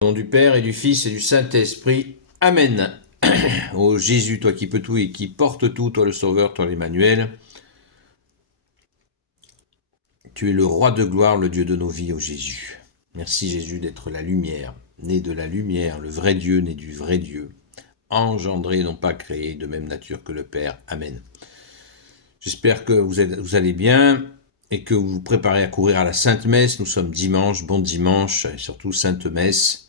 Au nom du Père et du Fils et du Saint-Esprit. Amen. Ô Jésus, toi qui peux tout et qui portes tout, toi le Sauveur, toi l'Emmanuel, tu es le Roi de gloire, le Dieu de nos vies, ô Jésus. Merci Jésus d'être la lumière, né de la lumière, le vrai Dieu, né du vrai Dieu, engendré, non pas créé, de même nature que le Père. Amen. J'espère que vous allez bien et que vous vous préparez à courir à la Sainte Messe. Nous sommes dimanche, bon dimanche, et surtout Sainte Messe,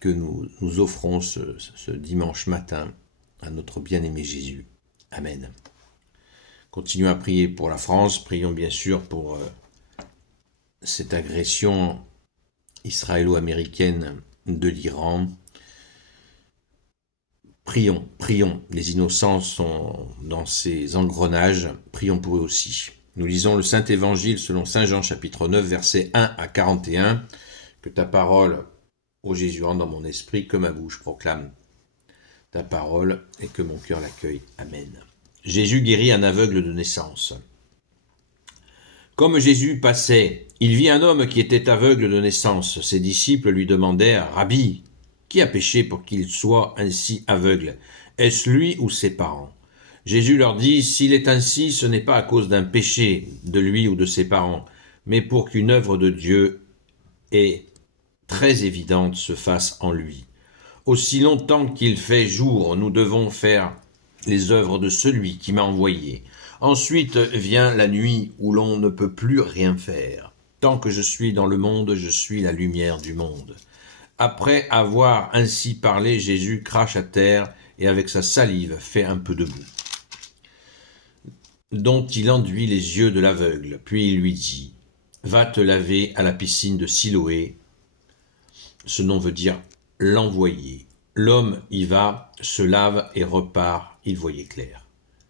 que nous offrons ce dimanche matin à notre bien-aimé Jésus. Amen. Continuons à prier pour la France, prions bien sûr pour cette agression israélo-américaine de l'Iran. Prions, prions, les innocents sont dans ces engrenages, prions pour eux aussi. Nous lisons le Saint-Évangile selon Saint Jean chapitre 9, versets 1 à 41, que ta parole, ô Jésus, rentre dans mon esprit, que ma bouche proclame ta parole et que mon cœur l'accueille. Amen. Jésus guérit un aveugle de naissance. Comme Jésus passait, il vit un homme qui était aveugle de naissance. Ses disciples lui demandèrent, « Rabbi, qui a péché pour qu'il soit ainsi aveugle? Est-ce lui ou ses parents ?» Jésus leur dit, « S'il est ainsi, ce n'est pas à cause d'un péché de lui ou de ses parents, mais pour qu'une œuvre de Dieu est très évidente se fasse en lui. Aussi longtemps qu'il fait jour, nous devons faire les œuvres de celui qui m'a envoyé. Ensuite vient la nuit où l'on ne peut plus rien faire. Tant que je suis dans le monde, je suis la lumière du monde. » Après avoir ainsi parlé, Jésus crache à terre et avec sa salive fait un peu de boue, dont il enduit les yeux de l'aveugle. Puis il lui dit, « Va te laver à la piscine de Siloé. » Ce nom veut dire l'envoyé. L'homme y va, se lave et repart, il voyait clair.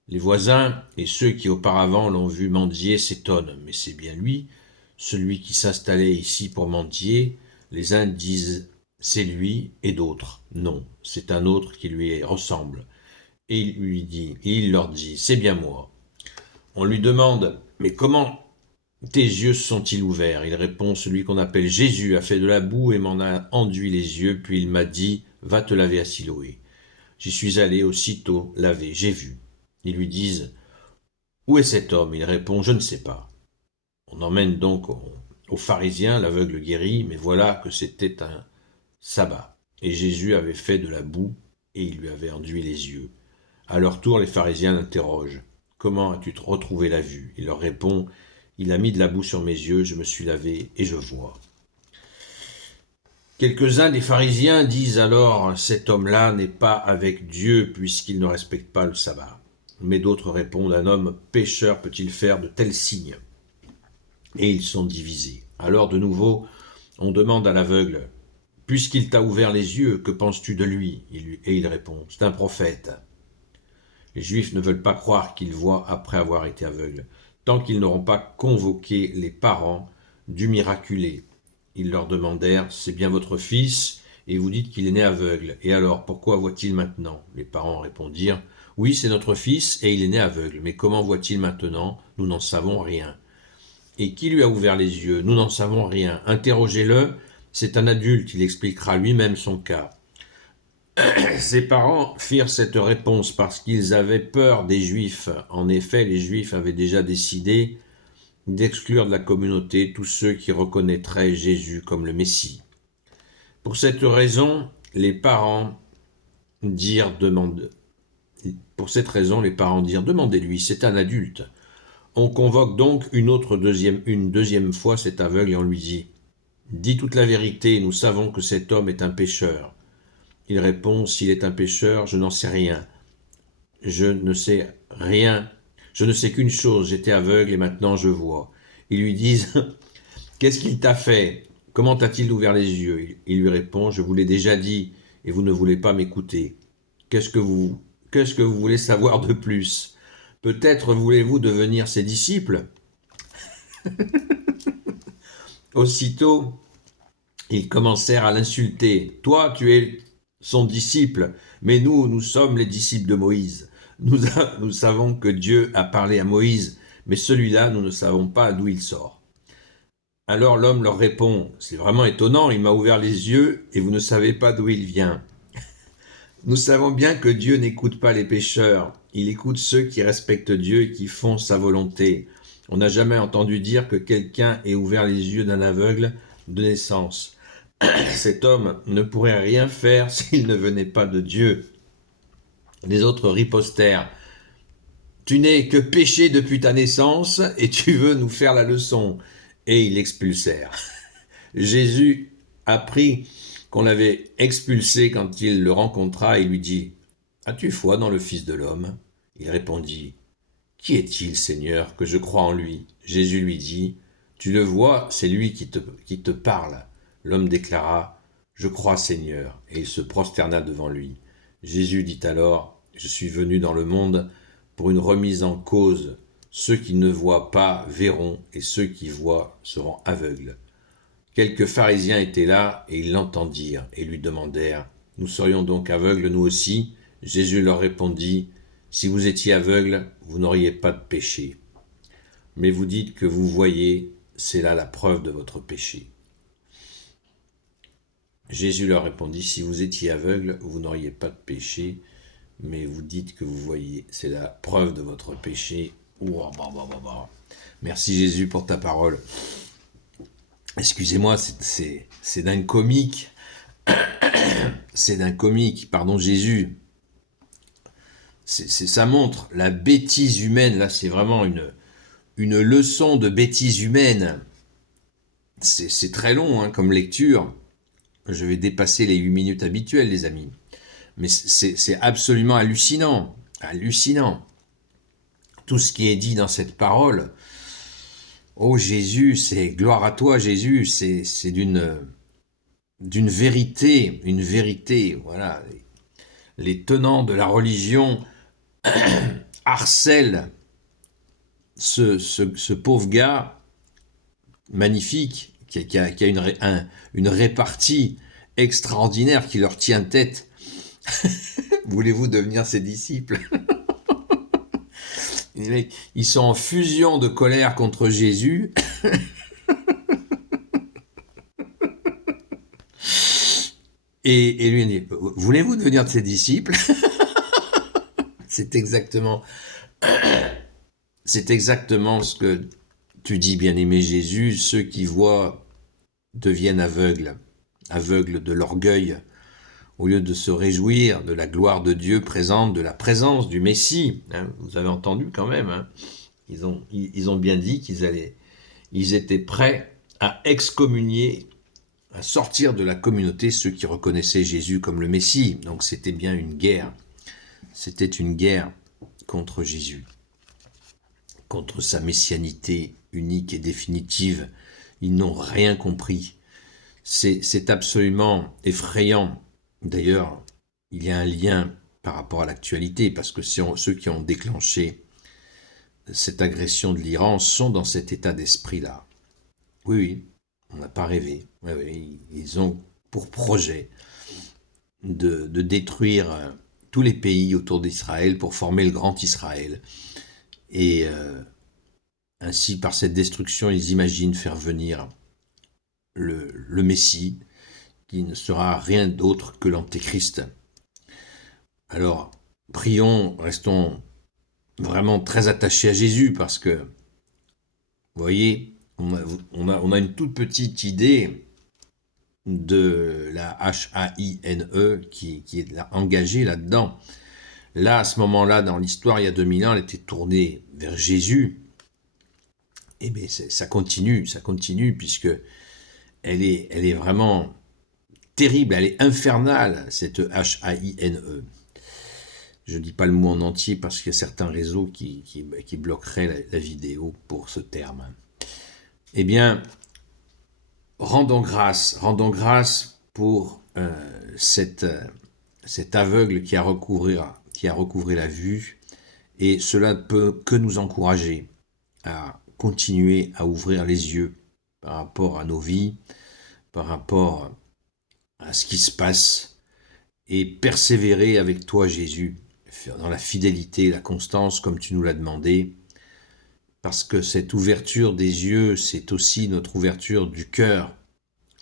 Les voisins et ceux qui auparavant l'ont vu mendier s'étonnent, mais c'est bien lui, celui qui s'installait ici pour mendier. Les uns disent c'est lui et d'autres non, c'est un autre qui lui ressemble. Et il leur dit c'est bien moi. On lui demande mais comment tes yeux sont-ils ouverts? Il répond, celui qu'on appelle Jésus a fait de la boue et m'en a enduit les yeux, puis il m'a dit, va te laver à Siloé. J'y suis allé aussitôt laver, j'ai vu. Ils lui disent, où est cet homme? Il répond, je ne sais pas. On emmène donc aux pharisiens l'aveugle guéri, mais voilà que c'était un sabbat. Et Jésus avait fait de la boue et il lui avait enduit les yeux. À leur tour, les pharisiens l'interrogent. Comment as-tu retrouvé la vue? Il leur répond, il a mis de la boue sur mes yeux, je me suis lavé et je vois. Quelques-uns des pharisiens disent alors, cet homme-là n'est pas avec Dieu puisqu'il ne respecte pas le sabbat. Mais d'autres répondent, un homme pécheur peut-il faire de tels signes? Et ils sont divisés. Alors de nouveau, on demande à l'aveugle, puisqu'il t'a ouvert les yeux, que penses-tu de lui? Et il répond, c'est un prophète. Les Juifs ne veulent pas croire qu'ils voient après avoir été aveugles, tant qu'ils n'auront pas convoqué les parents du miraculé. Ils leur demandèrent, c'est bien votre fils, et vous dites qu'il est né aveugle. Et alors, pourquoi voit-il maintenant? Les parents répondirent, oui, c'est notre fils, et il est né aveugle. Mais comment voit-il maintenant? Nous n'en savons rien. Et qui lui a ouvert les yeux? Nous n'en savons rien. Interrogez-le, c'est un adulte, il expliquera lui-même son cas. Ses parents firent cette réponse parce qu'ils avaient peur des Juifs. En effet, les Juifs avaient déjà décidé d'exclure de la communauté tous ceux qui reconnaîtraient Jésus comme le Messie. Pour cette raison, les parents dirent demandez-lui, c'est un adulte. On convoque donc une deuxième fois cet aveugle et on lui dit, dis toute la vérité, nous savons que cet homme est un pécheur. Il répond, s'il est un pécheur, je n'en sais rien. Je ne sais rien. Je ne sais qu'une chose, j'étais aveugle et maintenant je vois. Ils lui disent, qu'est-ce qu'il t'a fait? Comment t'a-t-il ouvert les yeux? Il lui répond, je vous l'ai déjà dit et vous ne voulez pas m'écouter. Qu'est-ce que vous voulez savoir de plus? Peut-être voulez-vous devenir ses disciples? Aussitôt, ils commencèrent à l'insulter. Toi, tu es son disciple, mais nous sommes les disciples de Moïse. Nous savons que Dieu a parlé à Moïse, mais celui-là, nous ne savons pas d'où il sort. Alors l'homme leur répond, c'est vraiment étonnant, il m'a ouvert les yeux et vous ne savez pas d'où il vient. Nous savons bien que Dieu n'écoute pas les pécheurs, il écoute ceux qui respectent Dieu et qui font sa volonté. On n'a jamais entendu dire que quelqu'un ait ouvert les yeux d'un aveugle de naissance. Cet homme ne pourrait rien faire s'il ne venait pas de Dieu. Les autres ripostèrent. Tu n'es que péché depuis ta naissance et tu veux nous faire la leçon. Et ils l'expulsèrent. Jésus apprit qu'on l'avait expulsé quand il le rencontra et lui dit « As-tu foi dans le Fils de l'homme » Il répondit « Qui est-il, Seigneur, que je croie en lui ?» Jésus lui dit « Tu le vois, c'est lui qui te parle. » L'homme déclara « Je crois, Seigneur » et il se prosterna devant lui. Jésus dit alors « Je suis venu dans le monde pour une remise en cause. Ceux qui ne voient pas verront et ceux qui voient seront aveugles. » Quelques pharisiens étaient là et ils l'entendirent et lui demandèrent « Nous serions donc aveugles nous aussi ?» Jésus leur répondit « Si vous étiez aveugles, vous n'auriez pas de péché. Mais vous dites que vous voyez, c'est là la preuve de votre péché. » Jésus leur répondit « Si vous étiez aveugles, vous n'auriez pas de péché. Mais vous dites que vous voyez, c'est la preuve de votre péché. » Merci Jésus pour ta parole. Excusez-moi, c'est d'un comique. C'est d'un comique, pardon Jésus. Ça montre la bêtise humaine. Là, c'est vraiment une leçon de bêtise humaine. C'est très long hein, comme lecture. Je vais dépasser les 8 minutes habituelles, les amis. Mais c'est absolument hallucinant. Hallucinant. Tout ce qui est dit dans cette parole. Oh Jésus, c'est gloire à toi Jésus, c'est d'une vérité, une vérité, voilà. Les tenants de la religion harcèlent ce pauvre gars magnifique qui a une répartie extraordinaire qui leur tient tête. Voulez-vous devenir ses disciples? Ils sont en fusion de colère contre Jésus. Et lui dit, voulez-vous devenir de ses disciples? C'est exactement ce que tu dis, bien-aimé Jésus. Ceux qui voient deviennent aveugles, aveugles de l'orgueil, au lieu de se réjouir de la gloire de Dieu présente, de la présence du Messie. Hein, vous avez entendu quand même, hein, ils ont bien dit ils étaient prêts à excommunier, à sortir de la communauté ceux qui reconnaissaient Jésus comme le Messie. Donc c'était bien une guerre. C'était une guerre contre Jésus, contre sa messianité unique et définitive. Ils n'ont rien compris. C'est absolument effrayant. D'ailleurs, il y a un lien par rapport à l'actualité, parce que ceux qui ont déclenché cette agression de l'Iran sont dans cet état d'esprit-là. Oui, oui, on n'a pas rêvé. Oui, oui, ils ont pour projet de détruire tous les pays autour d'Israël pour former le grand Israël. Et ainsi, par cette destruction, ils imaginent faire venir le Messie, qui ne sera rien d'autre que l'Antéchrist. Alors, prions, restons vraiment très attachés à Jésus, parce que, vous voyez, on a une toute petite idée de la H-A-I-N-E qui est engagée là-dedans. Là, à ce moment-là, dans l'histoire, il y a 2000 ans, elle était tournée vers Jésus. Et bien, ça continue, puisque elle est vraiment terrible, elle est infernale, cette H-A-I-N-E. Je ne dis pas le mot en entier parce qu'il y a certains réseaux qui bloqueraient la vidéo pour ce terme. Eh bien, rendons grâce pour cet aveugle qui a recouvré la vue, et cela ne peut que nous encourager à continuer à ouvrir les yeux par rapport à nos vies, par rapport à ce qui se passe, et persévérer avec toi Jésus, dans la fidélité, la constance comme tu nous l'as demandé, parce que cette ouverture des yeux, c'est aussi notre ouverture du cœur,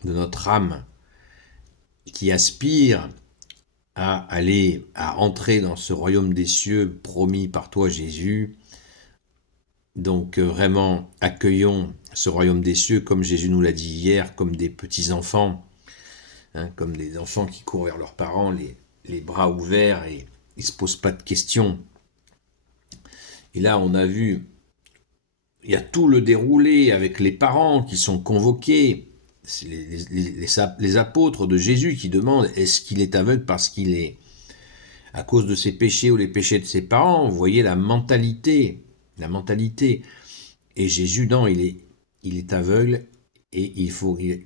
de notre âme, qui aspire à entrer dans ce royaume des cieux promis par toi, Jésus. Donc vraiment, accueillons ce royaume des cieux, comme Jésus nous l'a dit hier, comme des petits-enfants, comme des enfants qui courent vers leurs parents, les bras ouverts, et ils ne se posent pas de questions. Et là, on a vu, il y a tout le déroulé avec les parents qui sont convoqués, c'est les apôtres de Jésus qui demandent, est-ce qu'il est aveugle parce qu'il est à cause de ses péchés ou les péchés de ses parents? Vous voyez la mentalité. Et Jésus, non, il est aveugle, et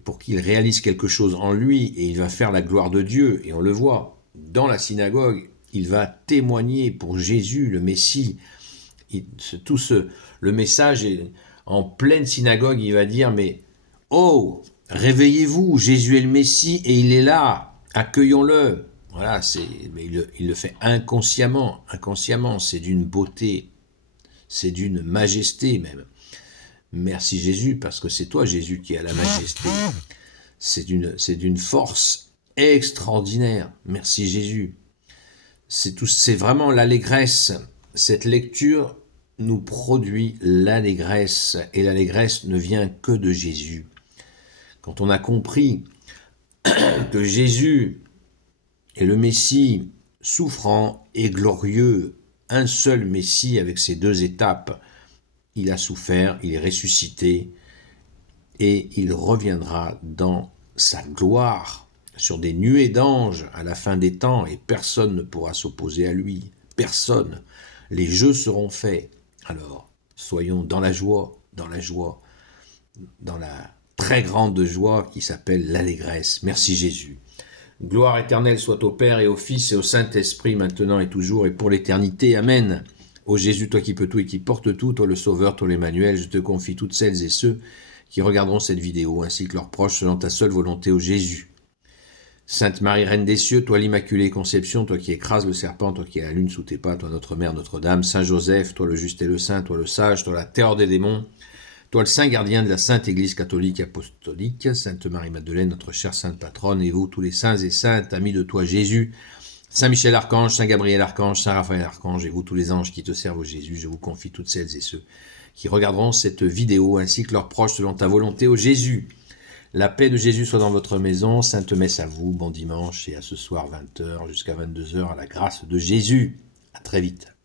pour qu'il réalise quelque chose en lui, et il va faire la gloire de Dieu, et on le voit dans la synagogue, il va témoigner pour Jésus, le Messie. Le message est en pleine synagogue, il va dire, mais oh, réveillez-vous, Jésus est le Messie et il est là, accueillons-le. Voilà, mais il le fait inconsciemment, c'est d'une beauté, c'est d'une majesté même. Merci Jésus, parce que c'est toi Jésus qui a la majesté. C'est d'une force extraordinaire. Merci Jésus. C'est vraiment l'allégresse. Cette lecture nous produit l'allégresse, et l'allégresse ne vient que de Jésus. Quand on a compris que Jésus est le Messie souffrant et glorieux, un seul Messie avec ses deux étapes, il a souffert, il est ressuscité, et il reviendra dans sa gloire sur des nuées d'anges à la fin des temps, et personne ne pourra s'opposer à lui. Personne. Les jeux seront faits. Alors, soyons dans la joie, dans la très grande joie qui s'appelle l'allégresse. Merci Jésus. Gloire éternelle soit au Père et au Fils et au Saint-Esprit, maintenant et toujours et pour l'éternité. Amen. Ô Jésus, toi qui peux tout et qui portes tout, toi le Sauveur, toi l'Emmanuel, je te confie toutes celles et ceux qui regarderont cette vidéo, ainsi que leurs proches, selon ta seule volonté, ô Jésus. Sainte Marie, Reine des cieux, toi l'Immaculée Conception, toi qui écrases le serpent, toi qui as la lune sous tes pas, toi notre Mère, Notre-Dame, Saint Joseph, toi le juste et le saint, toi le sage, toi la terreur des démons, toi le saint gardien de la Sainte Église catholique et apostolique, Sainte Marie-Madeleine, notre chère Sainte Patronne, et vous tous les saints et saintes, amis de toi Jésus, Saint Michel Archange, Saint Gabriel Archange, Saint Raphaël Archange, et vous tous les anges qui te servent, ô Jésus, je vous confie toutes celles et ceux qui regarderont cette vidéo, ainsi que leurs proches, selon ta volonté, ô Jésus. La paix de Jésus soit dans votre maison, sainte messe à vous, bon dimanche, et à ce soir 20h jusqu'à 22h, à la grâce de Jésus. À très vite.